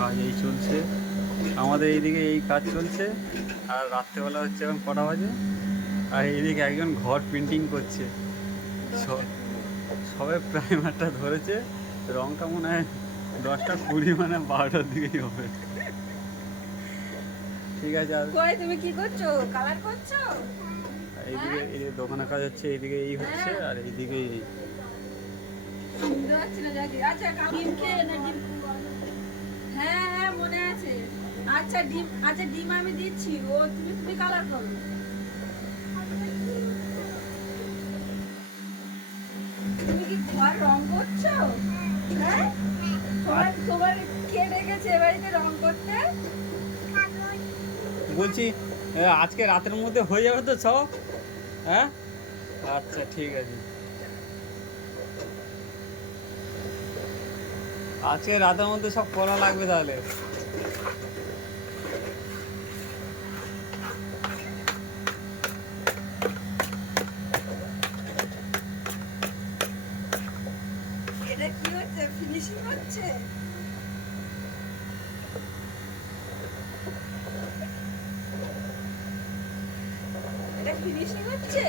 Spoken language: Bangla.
কাজ এই চলছে আমাদের এইদিকে, এই কাজ চলছে। আর রাত্রেবেলা হচ্ছে এখন কটা বাজে, আর এইদিকে একজন ঘর পেন্টিং করছে। স- সবে প্রাইমারটা ধরেছে, রংটা মনে হয় 10টা 20 মানে 12টার দিকেই হবে। ঠিক আছে। আর কই তুমি কি করছো? কালার করছো? এইদিকে হ্যাঁ এই যে দোকানে কাজ হচ্ছে, এইদিকে এই হচ্ছে, হ্যাঁ, আর এইদিকে এই। বুঝতে পারছি না যাকে। আচ্ছা ডিম খেয়ে না ডিম। হ্যাঁ হ্যাঁ মনে আছে। আচ্ছা ডিম, আচ্ছা ডিম আমি দিচ্ছি, ও তুমি তুমি কালার করো। তুমি কি ঘর রং করছো? হ্যাঁ, আর তোমার তোমার কে রেখেছে এ বাড়িতে রং করতে? বলছি আজকে রাতের মধ্যে হয়ে যাবে তো সব? হ্যাঁ, আচ্ছা ঠিক আছে। আজকে রাতের মধ্যে সব করা লাগবে তাহলে। এটা কি হচ্ছে? ফিনিশিং হচ্ছে? এটা ফিনিশিং হচ্ছে?